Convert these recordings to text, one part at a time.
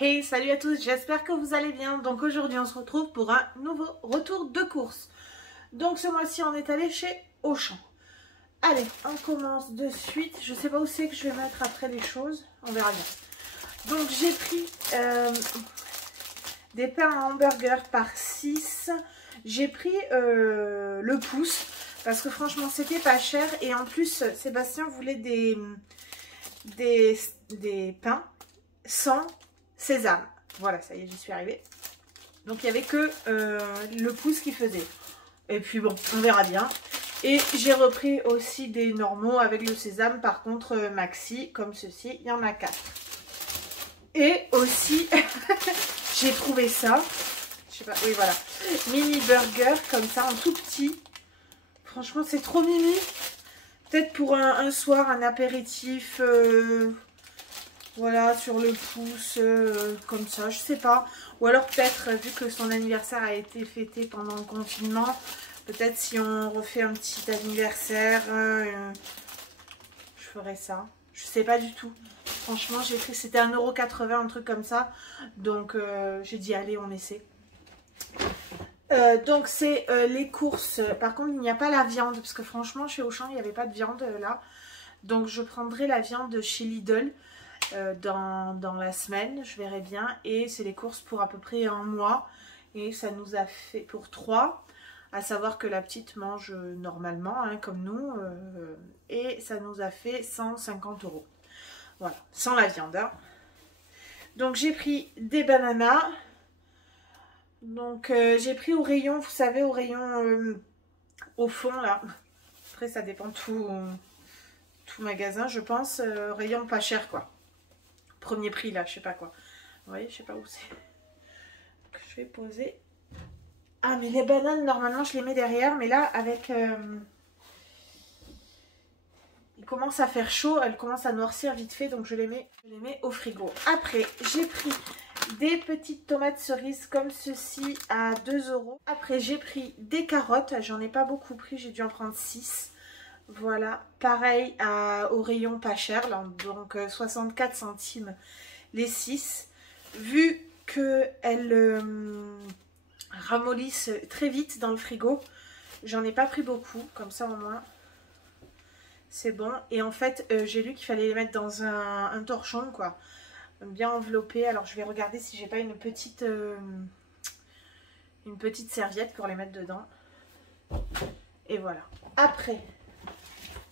Hey, salut à tous, j'espère que vous allez bien. Donc aujourd'hui on se retrouve pour un nouveau retour de course. Donc ce mois-ci on est allé chez Auchan. Allez, on commence de suite. Je sais pas où c'est que je vais mettre après les choses, on verra bien. Donc j'ai pris des pains à hamburger par 6. J'ai pris le pouce parce que franchement c'était pas cher. Et en plus Sébastien voulait des pains sans sésame. Voilà, ça y est, j'y suis arrivée. Donc il n'y avait que le pouce qui faisait. Et puis bon, on verra bien. Et j'ai repris aussi des normaux avec le sésame. Par contre, maxi, comme ceci, il y en a 4. Et aussi, j'ai trouvé ça. Je sais pas, oui voilà. Mini burger, comme ça, en tout petit. Franchement, c'est trop mimi. Peut-être pour un soir, un apéritif... voilà, sur le pouce, comme ça, je sais pas. Ou alors peut-être, vu que son anniversaire a été fêté pendant le confinement, peut-être si on refait un petit anniversaire, je ferai ça. Je sais pas du tout. Franchement, j'ai pris, c'était 1,80 €, un truc comme ça. Donc, j'ai dit, allez, on essaie. Donc, c'est les courses. Par contre, il n'y a pas la viande, parce que franchement, chez Auchan, il n'y avait pas de viande là. Donc, je prendrai la viande chez Lidl. Dans la semaine, je verrai bien. Et c'est les courses pour à peu près un mois. Et ça nous a fait pour 3. À savoir que la petite mange normalement, hein, comme nous. Et ça nous a fait 150 €. Voilà, sans la viande. Hein. Donc j'ai pris des bananas. Donc j'ai pris au rayon, vous savez, au rayon au fond là. Après ça dépend tout magasin, je pense. Rayon pas cher quoi. Premier prix là, je sais pas quoi. Vous voyez, je sais pas où c'est. Je vais poser. Ah mais les bananes normalement je les mets derrière, mais là avec il commence à faire chaud, elles commencent à noircir vite fait, donc je les mets au frigo. Après j'ai pris des petites tomates cerises comme ceci à 2 €. Après j'ai pris des carottes, j'en ai pas beaucoup pris, j'ai dû en prendre 6. Voilà, pareil au rayon pas cher, là, donc 64 centimes les 6. Vu qu'elles ramollissent très vite dans le frigo, j'en ai pas pris beaucoup, comme ça au moins c'est bon. Et en fait, j'ai lu qu'il fallait les mettre dans un torchon, quoi, bien enveloppé. Alors je vais regarder si j'ai pas une petite serviette pour les mettre dedans. Et voilà. Après...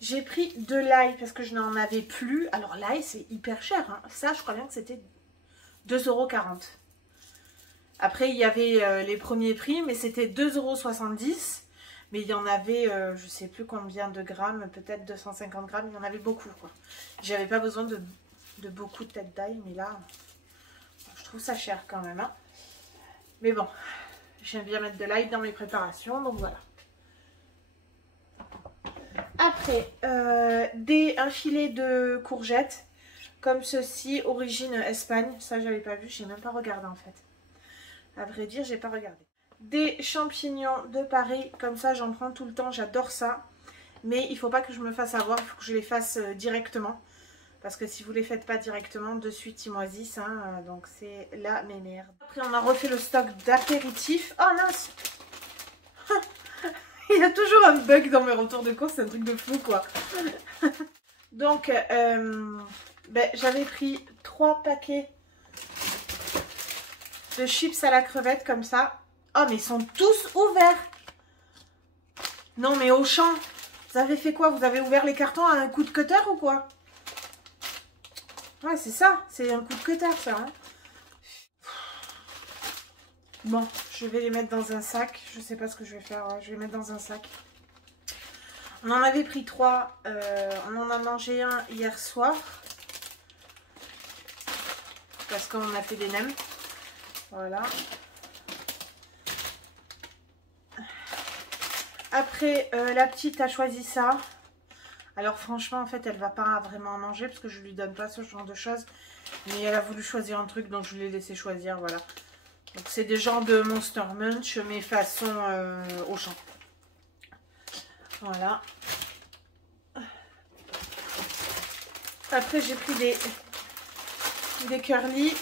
j'ai pris de l'ail parce que je n'en avais plus. Alors l'ail c'est hyper cher. Hein. Ça je crois bien que c'était 2,40 €. Après il y avait les premiers prix mais c'était 2,70 €. Mais il y en avait je sais plus combien de grammes. Peut-être 250 grammes. Il y en avait beaucoup quoi. J'avais pas besoin de beaucoup de têtes d'ail. Mais là je trouve ça cher quand même. Hein. Mais bon. J'aime bien mettre de l'ail dans mes préparations. Donc voilà. Après, un filet de courgettes, comme ceci, origine Espagne. Ça, j'avais pas vu, j'ai même pas regardé en fait. À vrai dire, j'ai pas regardé. Des champignons de Paris, comme ça, j'en prends tout le temps, j'adore ça. Mais il faut pas que je me fasse avoir, il faut que je les fasse directement. Parce que si vous les faites pas directement, de suite, ils moisissent. Hein, donc c'est la merde. Après, on a refait le stock d'apéritifs. Oh mince! Il y a toujours un bug dans mes retours de course, c'est un truc de fou quoi. Donc, j'avais pris 3 paquets de chips à la crevette comme ça. Oh mais ils sont tous ouverts. Non mais Auchan, vous avez fait quoi? Vous avez ouvert les cartons à un coup de cutter ou quoi? Ouais c'est ça, c'est un coup de cutter ça. Hein. Bon, je vais les mettre dans un sac. Je sais pas ce que je vais faire. Ouais, je vais les mettre dans un sac. On en avait pris 3. On en a mangé un hier soir. Parce qu'on a fait des nems. Voilà. Après, la petite a choisi ça. Alors franchement, en fait, elle va pas vraiment manger. Parce que je lui donne pas ce genre de choses. Mais elle a voulu choisir un truc. Donc je lui ai laissé choisir. Voilà. Donc c'est des genres de Monster Munch, mais façon Auchan. Voilà. Après j'ai pris des curly.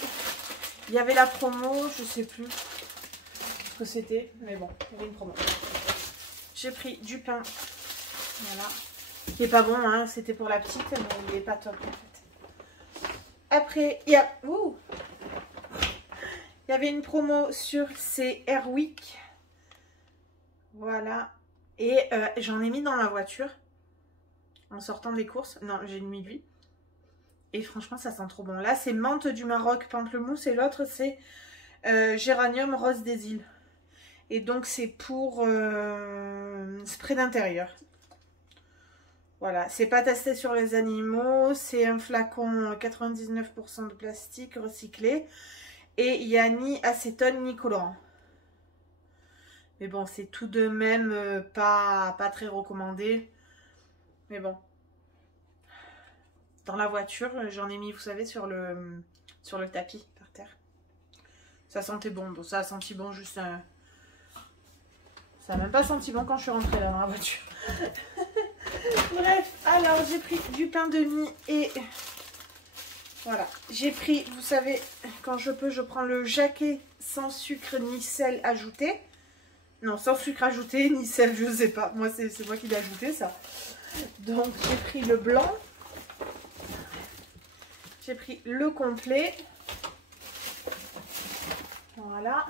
Il y avait la promo, je sais plus ce que c'était, mais bon, il y avait une promo. J'ai pris du pain, voilà, qui est pas bon, hein, c'était pour la petite, mais il est pas top en fait. Après, il y avait une promo sur ces Airwick, voilà, et j'en ai mis dans ma voiture en sortant des courses. Non, j'ai mis lui. Et franchement, ça sent trop bon. Là, c'est menthe du Maroc, pamplemousse. Et l'autre, c'est géranium rose des îles. Et donc, c'est pour spray d'intérieur. Voilà. C'est pas testé sur les animaux. C'est un flacon 99% de plastique recyclé. Et il n'y a ni acétone ni colorant. Mais bon, c'est tout de même pas très recommandé. Mais bon. Dans la voiture, j'en ai mis, vous savez, sur le tapis, par terre. Ça sentait bon. Bon, ça a senti bon juste... ça n'a même pas senti bon quand je suis rentrée là dans la voiture. Bref, alors j'ai pris du pain de mie et... Voilà. J'ai pris, vous savez, quand je peux, je prends le Jacquet sans sucre ni sel ajouté. Non, sans sucre ajouté, ni sel, je sais pas. Moi, c'est moi qui l'ai ajouté, ça. Donc, j'ai pris le blanc. J'ai pris le complet. Voilà.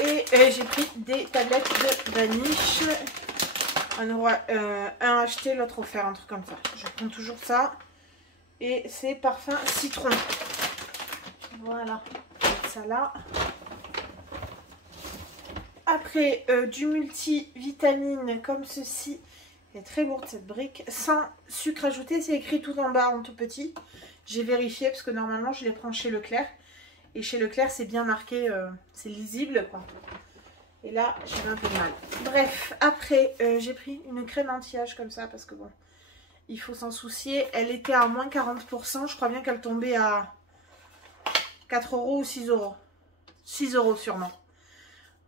Et j'ai pris des tablettes de vaniche. Un acheté, l'autre offert, un truc comme ça. Je prends toujours ça. Et c'est parfum citron. Voilà. Ça là. Après, du multivitamine comme ceci. Elle est très lourde cette brique. Sans sucre ajouté, c'est écrit tout en bas en tout petit. J'ai vérifié parce que normalement je les prends chez Leclerc. Et chez Leclerc c'est bien marqué, c'est lisible quoi. Et là j'ai un peu de mal. Bref, après j'ai pris une crème anti-âge comme ça parce que bon, il faut s'en soucier. Elle était à moins 40%. Je crois bien qu'elle tombait à 4 € ou 6 €. 6 € sûrement.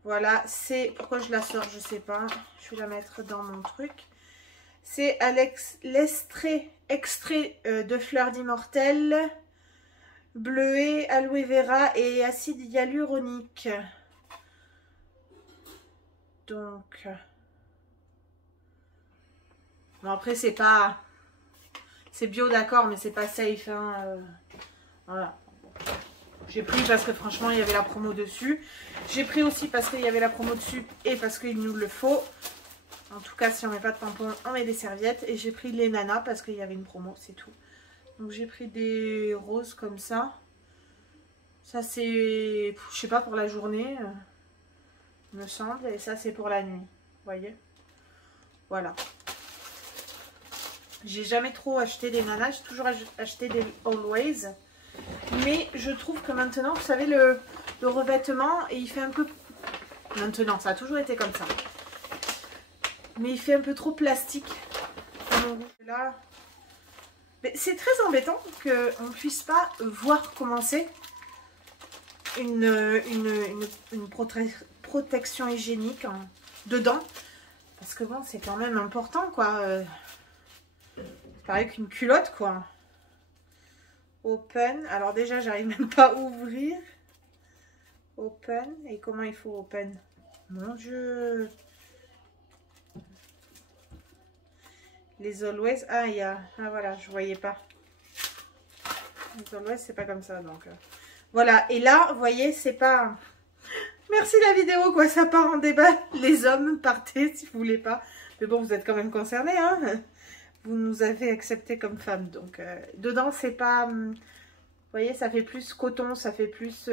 Voilà, c'est... Pourquoi je la sors, je sais pas. Je vais la mettre dans mon truc. C'est extrait de fleurs d'immortel, bleuet, aloe vera et acide hyaluronique. Donc... Bon, après, c'est pas... C'est bio, d'accord, mais c'est pas safe. Hein, voilà. J'ai pris parce que franchement, il y avait la promo dessus. J'ai pris aussi parce qu'il y avait la promo dessus et parce qu'il nous le faut. En tout cas, si on met pas de tampons, on met des serviettes. Et j'ai pris les nanas parce qu'il y avait une promo, c'est tout. Donc j'ai pris des roses comme ça. Ça c'est, je sais pas, pour la journée, me semble. Et ça c'est pour la nuit, vous voyez. Voilà. J'ai jamais trop acheté des nanas, j'ai toujours acheté des Always. Mais je trouve que maintenant, vous savez, le revêtement, et il fait un peu... Maintenant, ça a toujours été comme ça. Mais il fait un peu trop plastique. Là, c'est très embêtant qu'on ne puisse pas voir comment c'est une protection hygiénique dedans. Parce que bon, c'est quand même important, quoi. C'est pareil qu'une culotte, quoi. Open. Alors déjà, j'arrive même pas à ouvrir. Open. Et comment il faut open? Mon Dieu. Les Always. Ah, il y a... Ah, voilà, je voyais pas. Les Always, c'est pas comme ça, donc... Voilà. Et là, vous voyez, c'est pas... Merci la vidéo, quoi. Ça part en débat. Les hommes, partez si vous voulez pas. Mais bon, vous êtes quand même concernés, hein. Vous nous avez accepté comme femme. Donc, dedans, c'est pas... Vous voyez, ça fait plus coton, ça fait plus...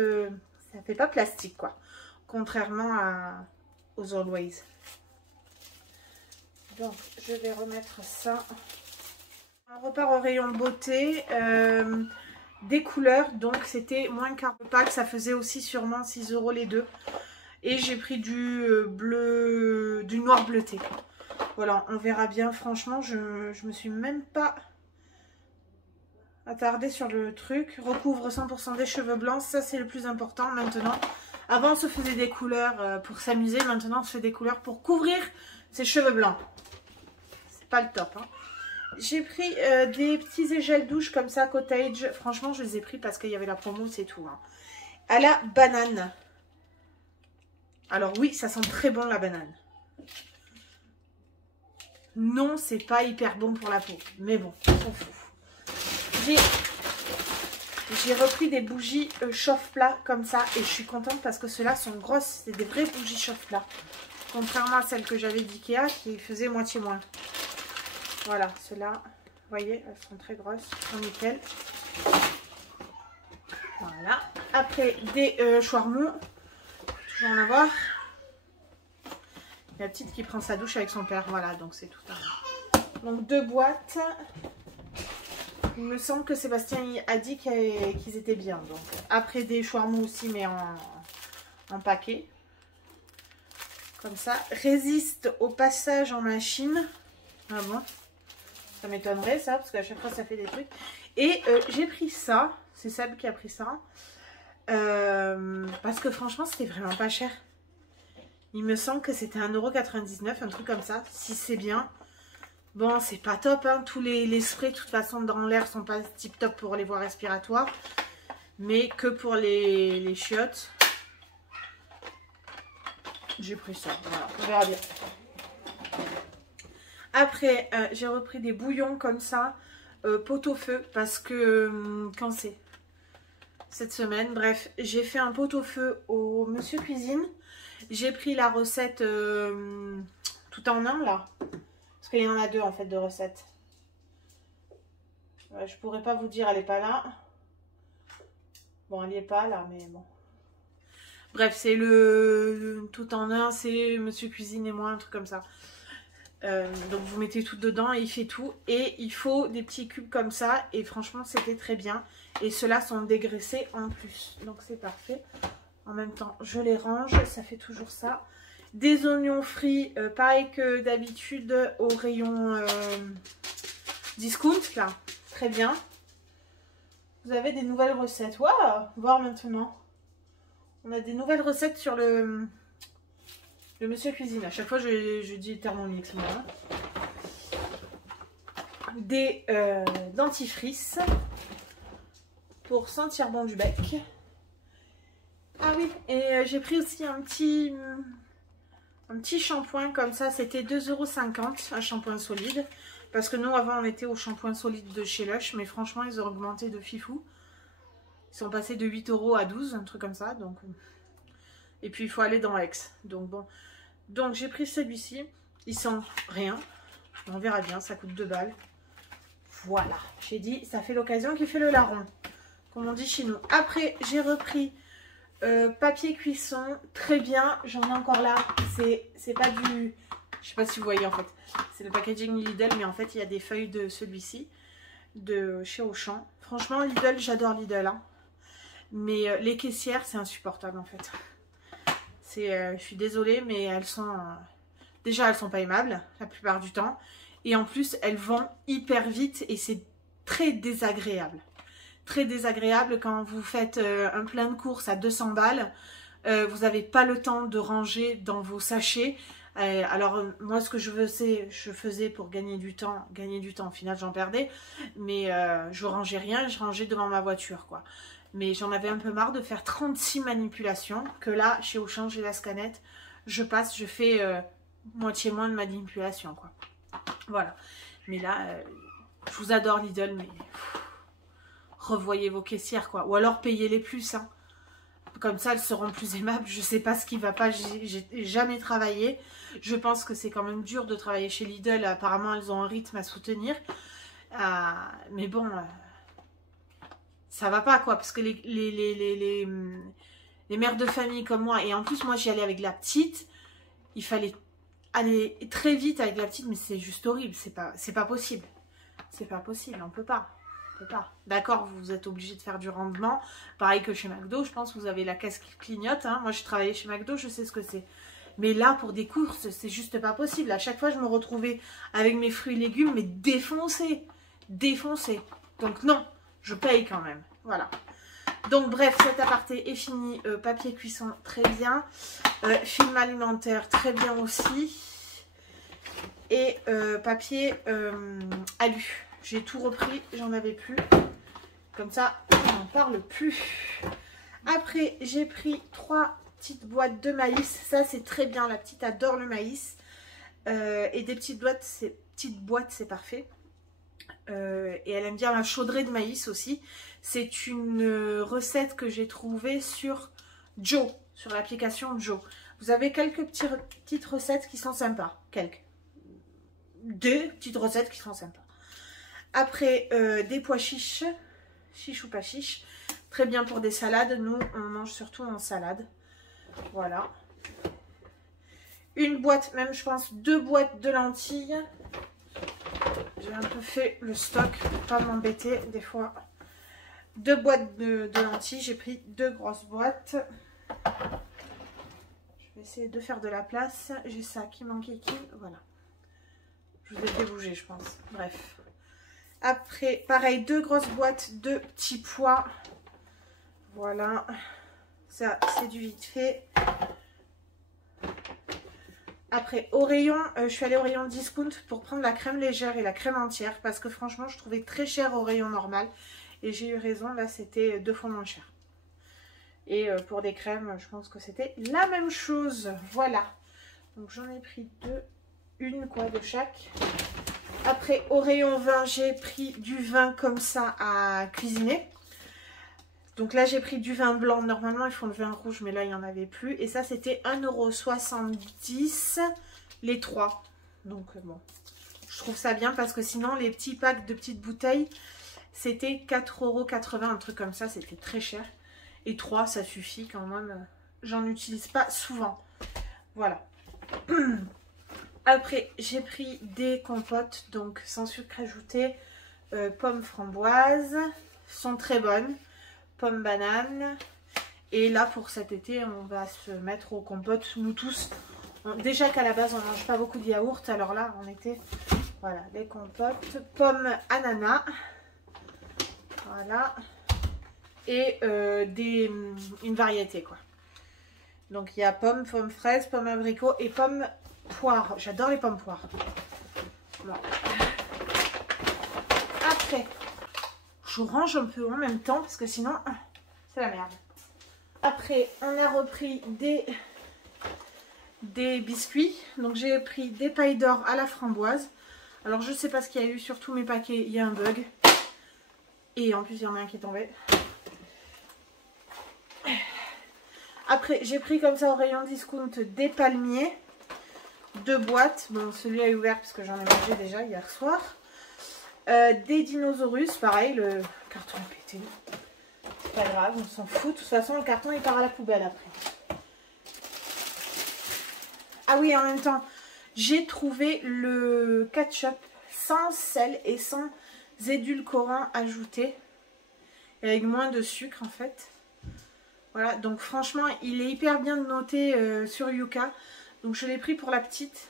ça fait pas plastique, quoi. Contrairement aux Always. Donc, je vais remettre ça. On repart au rayon beauté. Des couleurs. Donc, c'était moins 40 pack. Ça faisait aussi sûrement 6 € les deux. Et j'ai pris du bleu... Du noir bleuté. Voilà, on verra bien. Franchement, je me suis même pas attardée sur le truc. Recouvre 100% des cheveux blancs. Ça, c'est le plus important maintenant. Avant, on se faisait des couleurs pour s'amuser. Maintenant, on se fait des couleurs pour couvrir ses cheveux blancs. C'est pas le top. Hein. J'ai pris des petits gels douche comme ça, cottage. Franchement, je les ai pris parce qu'il y avait la promo, c'est tout. Hein. À la banane. Alors oui, ça sent très bon la banane. Non, c'est pas hyper bon pour la peau. Mais bon, on s'en fout. J'ai repris des bougies chauffe-plat comme ça. Et je suis contente parce que ceux-là sont grosses. C'est des vraies bougies chauffe-plat. Contrairement à celles que j'avais d'Ikea qui faisaient moitié moins. Voilà, ceux-là, vous voyez, elles sont très grosses. Elles sont nickel. Voilà. Après, des chouarmous. Toujours en avoir. La petite qui prend sa douche avec son père. Voilà, donc c'est tout un... Donc 2 boîtes. Il me semble que Sébastien a dit qu'ils étaient bien. Donc après des chouarmous aussi, mais en paquet. Comme ça. Résiste au passage en machine. Ah bon? Ça m'étonnerait ça, parce qu'à chaque fois ça fait des trucs. Et j'ai pris ça. C'est Seb qui a pris ça. Parce que franchement, c'était vraiment pas cher. Il me semble que c'était 1,99 €, un truc comme ça. Si c'est bien. Bon, c'est pas top. Hein. Tous les sprays, de toute façon, dans l'air, sont pas tip top pour les voies respiratoires. Mais que pour les chiottes. J'ai pris ça. Voilà, on verra bien. Après, j'ai repris des bouillons comme ça. Pot-au-feu. Parce que, quand c'est cette semaine, bref, j'ai fait un pot-au-feu au Monsieur Cuisine. J'ai pris la recette tout en un là. Parce qu'il y en a 2 en fait de recettes. Ouais, je pourrais pas vous dire, elle est pas là. Bon, elle n'y est pas là, mais bon. Bref, c'est le tout en un, c'est Monsieur Cuisine et moi, un truc comme ça. Donc vous mettez tout dedans et il fait tout. Et il faut des petits cubes comme ça. Et franchement, c'était très bien. Et ceux-là sont dégraissés en plus. Donc c'est parfait. En même temps, je les range, ça fait toujours ça. Des oignons frits, pareil que d'habitude au rayon discount, là. Très bien. Vous avez des nouvelles recettes. Waouh, voir maintenant. On a des nouvelles recettes sur le Monsieur Cuisine. À chaque fois, je dis Thermomix, moi. Des dentifrices pour sentir bon du bec. Ah oui, et j'ai pris aussi un petit shampoing comme ça, c'était 2,50 €, un shampoing solide. Parce que nous, avant, on était au shampoing solide de chez Lush, mais franchement, ils ont augmenté de fifou. Ils sont passés de 8 € à 12, un truc comme ça. Donc... Et puis, il faut aller dans Aix. Donc, bon. Donc, j'ai pris celui-ci. Il sent rien. On verra bien, ça coûte 2 balles. Voilà, j'ai dit, ça fait l'occasion qui fait le larron. Comme on dit chez nous. Après, j'ai repris... papier cuisson, très bien, j'en ai encore là, c'est pas du, je sais pas si vous voyez en fait, c'est le packaging Lidl, mais en fait il y a des feuilles de celui-ci, de chez Auchan. Franchement Lidl, j'adore Lidl, hein. Mais les caissières c'est insupportable en fait. Je suis désolée mais elles sont, déjà elles sont pas aimables la plupart du temps, et en plus elles vont hyper vite et c'est très désagréable. Très désagréable quand vous faites un plein de courses à 200 balles. Vous n'avez pas le temps de ranger dans vos sachets. Alors moi ce que je faisais pour gagner du temps, au final j'en perdais. Mais je rangeais rien, je rangeais devant ma voiture quoi. Mais j'en avais un peu marre de faire 36 manipulations. Que là chez Auchan j'ai la scanette. Je passe, je fais moitié moins de manipulations quoi. Voilà. Mais là, je vous adore Lidl mais... revoyez vos caissières quoi, ou alors payez-les plus hein. Comme ça elles seront plus aimables. Je sais pas ce qui va pas, j'ai jamais travaillé, je pense que c'est quand même dur de travailler chez Lidl, apparemment elles ont un rythme à soutenir, mais bon ça va pas quoi, parce que les mères de famille comme moi, et en plus moi j'y allais avec la petite, il fallait aller très vite avec la petite, mais c'est juste horrible, c'est pas possible, on peut pas. D'accord, vous êtes obligé de faire du rendement. Pareil que chez McDo, je pense que vous avez la caisse qui clignote. Hein. Moi, j'ai travaillé chez McDo, je sais ce que c'est. Mais là, pour des courses, c'est juste pas possible. À chaque fois, je me retrouvais avec mes fruits et légumes, mais défoncés. Défoncés. Donc non, je paye quand même. Voilà. Donc bref, cet aparté est fini. Papier cuisson, très bien. Film alimentaire, très bien aussi. et papier alu. J'ai tout repris, j'en avais plus. Comme ça, on n'en parle plus. Après, j'ai pris 3 petites boîtes de maïs. Ça, c'est très bien. La petite adore le maïs. Et des petites boîtes, c'est parfait. Et elle aime bien la chaudrée de maïs aussi. C'est une recette que j'ai trouvée sur Joe, sur l'application Joe. Vous avez quelques petites recettes qui sont sympas. Deux petites recettes qui sont sympas. Après, des pois chiches. Chiche ou pas chiche. Très bien pour des salades. Nous, on mange surtout en salade. Voilà. Une boîte, même je pense 2 boîtes de lentilles. J'ai un peu fait le stock pour pas m'embêter des fois. 2 boîtes de lentilles. J'ai pris 2 grosses boîtes. Je vais essayer de faire de la place. J'ai ça qui manque ici. Voilà. Je vous ai fait bouger, je pense. Bref. Après, pareil, 2 grosses boîtes de petits pois. Voilà. Ça, c'est du vite fait. Après, au rayon, je suis allée au rayon discount pour prendre la crème légère et la crème entière. Parce que franchement, je trouvais très cher au rayon normal. Et j'ai eu raison, là, c'était 2 fois moins cher. Et pour des crèmes, je pense que c'était la même chose. Voilà. Donc, j'en ai pris 2. Une, quoi, de chaque. Après, au rayon vin, j'ai pris du vin comme ça à cuisiner. Donc là, j'ai pris du vin blanc. Normalement, ils font le vin rouge, mais là, il n'y en avait plus. Et ça, c'était 1,70 € les 3. Donc bon, je trouve ça bien parce que sinon, les petits packs de petites bouteilles, c'était 4,80 €, un truc comme ça. C'était très cher. Et 3, ça suffit quand même. J'en utilise pas souvent. Voilà. Après, j'ai pris des compotes, donc sans sucre ajouté, pommes framboises, sont très bonnes, pommes bananes. Et là, pour cet été, on va se mettre aux compotes, nous tous. Déjà qu'à la base, on ne mange pas beaucoup de yaourt, alors là, en été, voilà, les compotes, pommes ananas, voilà, et une variété, quoi. Donc, il y a pommes fraises, pommes abricots et pommes poire. J'adore les pommes poires. Bon. Après, je range un peu en même temps parce que sinon, c'est la merde. Après, on a repris des biscuits. Donc, j'ai pris des pailles d'or à la framboise. Alors, je sais pas ce qu'il y a eu sur tous mes paquets. Il y a un bug. Et en plus, il y en a un qui est tombé. Après, j'ai pris comme ça au rayon discount des palmiers. 2 boîtes. Bon, celui-là est ouvert parce que j'en ai mangé déjà hier soir. Des dinosaures, pareil, le carton est pété. C'est pas grave, on s'en fout. De toute façon, le carton il part à la poubelle après. Ah oui, en même temps, j'ai trouvé le ketchup sans sel et sans édulcorant ajouté. Avec moins de sucre en fait. Voilà, donc franchement, il est hyper bien noté sur Yuka. Donc je l'ai pris pour la petite.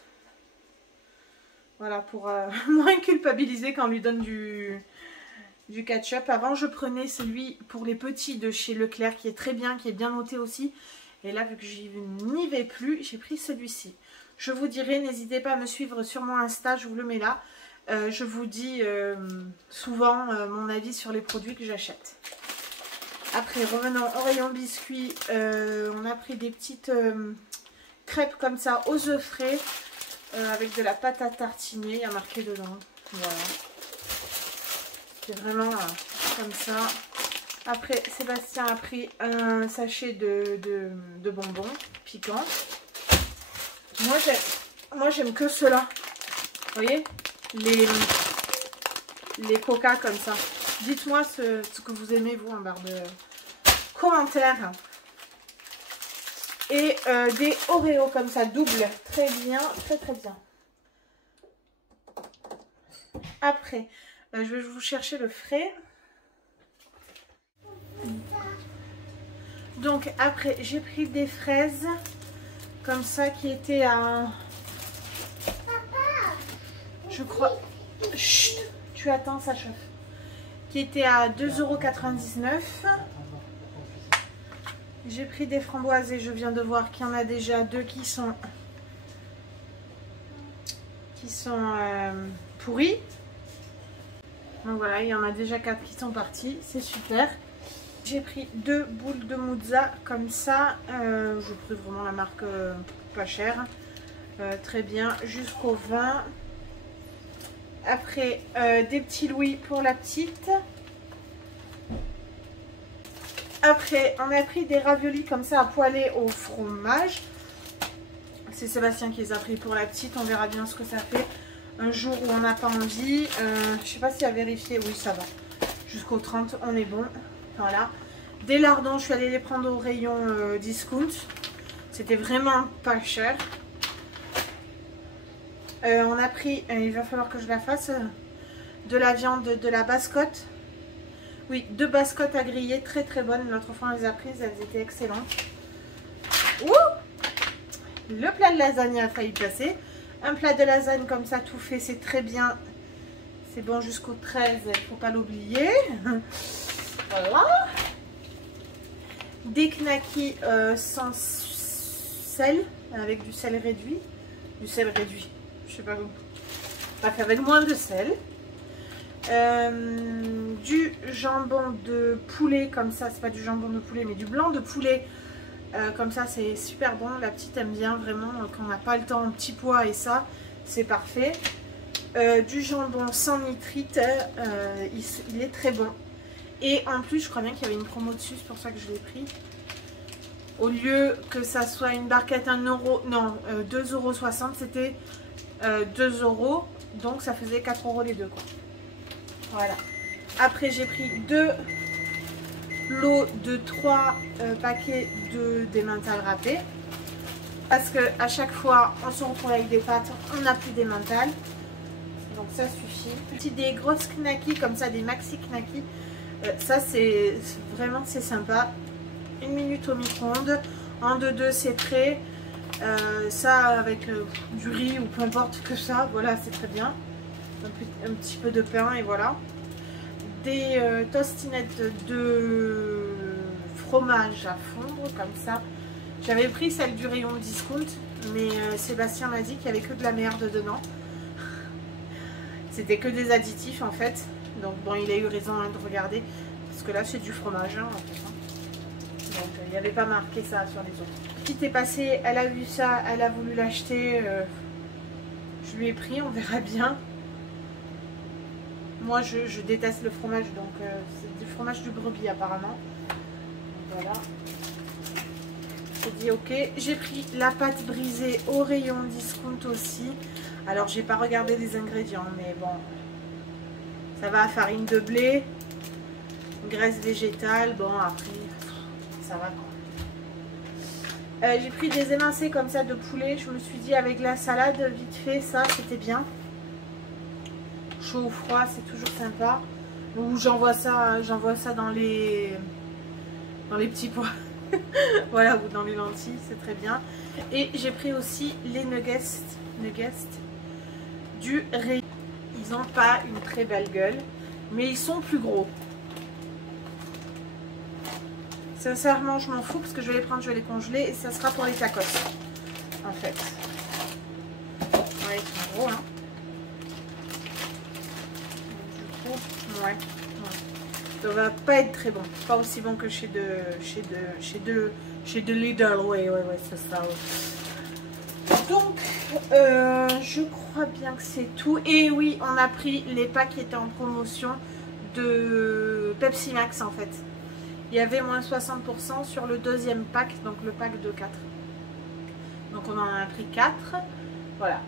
Voilà, pour moins culpabiliser quand on lui donne du ketchup. Avant, je prenais celui pour les petits de chez Leclerc qui est très bien, qui est bien noté aussi. Et là, vu que je n'y vais plus, j'ai pris celui-ci. Je vous dirai, n'hésitez pas à me suivre sur mon Insta, je vous le mets là. Je vous dis souvent mon avis sur les produits que j'achète. Après, revenons au rayon biscuits. On a pris des petites crêpes comme ça aux œufs frais avec de la pâte à tartiner. Il y a marqué dedans. Voilà. C'est vraiment comme ça. Après, Sébastien a pris un sachet de bonbons piquants. Moi, j'aime que ceux-là. Vous voyez, les coca comme ça. Dites-moi ce que vous aimez, vous, en barre de commentaires. Et des Oreos comme ça, double. Très bien, très très bien. Après, je vais vous chercher le frais. Donc après, j'ai pris des fraises comme ça qui étaient à... Je crois... Chut, tu attends, ça chauffe. Qui était à 2,99 €. J'ai pris des framboises et je viens de voir qu'il y en a déjà 2 qui sont qui sont pourris. Donc voilà, il y en a déjà 4 qui sont partis, c'est super. J'ai pris 2 boules de mozza comme ça. Je pris vraiment la marque pas chère. Très bien, jusqu'au 20. Après, des petits louis pour la petite. Après, on a pris des raviolis comme ça à poêler au fromage. C'est Sébastien qui les a pris pour la petite. On verra bien ce que ça fait un jour où on n'a pas envie. Je sais pas si à vérifier. Oui, ça va. Jusqu'au 30, on est bon. Voilà. Des lardons, je suis allée les prendre au rayon discount. C'était vraiment pas cher. On a pris, il va falloir que je la fasse, de la viande de la basse-côte. Oui, 2 basse-côtes à griller, très très bonnes. L'autre fois on les a prises, elles étaient excellentes. Ouh! Le plat de lasagne a failli passer. Un plat de lasagne comme ça tout fait, c'est très bien. C'est bon jusqu'au 13, il ne faut pas l'oublier. Voilà. Des knackis sans sel, avec du sel réduit. Du sel réduit, je sais pas où. Bref, avec moins de sel. Du jambon de poulet, comme ça, c'est pas du jambon de poulet, mais du blanc de poulet. Comme ça, c'est super bon. La petite aime bien vraiment. Quand on n'a pas le temps, un petit pois et ça, c'est parfait. Du jambon sans nitrite, il est très bon. Et en plus, je crois bien qu'il y avait une promo dessus, c'est pour ça que je l'ai pris. Au lieu que ça soit une barquette 1 euro, non, 2,60 €, c'était 2 €. Donc ça faisait 4 € les deux, quoi. Voilà. Après, j'ai pris 2 lots de 3 paquets d'emmental râpé. Parce que à chaque fois, on se retrouve avec des pâtes, on n'a plus d'emmental. Donc ça suffit. Petit des grosses knackis comme ça, des maxi knackis. Ça c'est vraiment c'est sympa. 1 minute au micro-ondes. En 2-2 c'est prêt. Ça avec du riz ou peu importe que ça. Voilà, c'est très bien. Un petit peu de pain et voilà. Des tostinettes de fromage à fondre comme ça. J'avais pris celle du rayon discount, mais Sébastien m'a dit qu'il n'y avait que de la merde dedans. C'était que des additifs en fait. Donc bon, il a eu raison hein, de regarder. Parce que là c'est du fromage hein, en fait. Donc il n'y avait pas marqué ça sur les autres. Petite est passée, elle a vu ça, elle a voulu l'acheter. Je lui ai pris, on verra bien. Moi je déteste le fromage, donc c'est du fromage du brebis apparemment. Donc, voilà. J'ai dit ok. J'ai pris la pâte brisée au rayon discount aussi. Alors j'ai pas regardé les ingrédients, mais bon. Ça va, farine de blé, graisse végétale, bon après, ça va quoi. J'ai pris des émincés comme ça de poulet, je me suis dit avec la salade, vite fait, ça c'était bien. Chaud ou froid, c'est toujours sympa. Ou j'envoie ça dans les petits pois. Voilà, ou dans les lentilles, c'est très bien. Et j'ai pris aussi les nuggets du rayon. Ils n'ont pas une très belle gueule, mais ils sont plus gros. Sincèrement, je m'en fous parce que je vais les prendre, je vais les congeler et ça sera pour les tacos. En fait. Ouais, ils sont gros, hein. Du coup, ouais. Ça va pas être très bon. Pas aussi bon que chez de Lidl. Ouais, c'est ça. Ouais. Donc, je crois bien que c'est tout. Et oui, on a pris les packs qui étaient en promotion de Pepsi Max en fait. Il y avait moins 60% sur le deuxième pack, donc le pack de 4. Donc on en a pris 4. Voilà.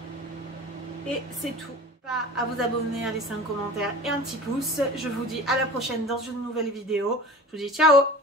Et c'est tout. Pas à vous abonner, à laisser un commentaire et un petit pouce. Je vous dis à la prochaine dans une nouvelle vidéo. Je vous dis ciao!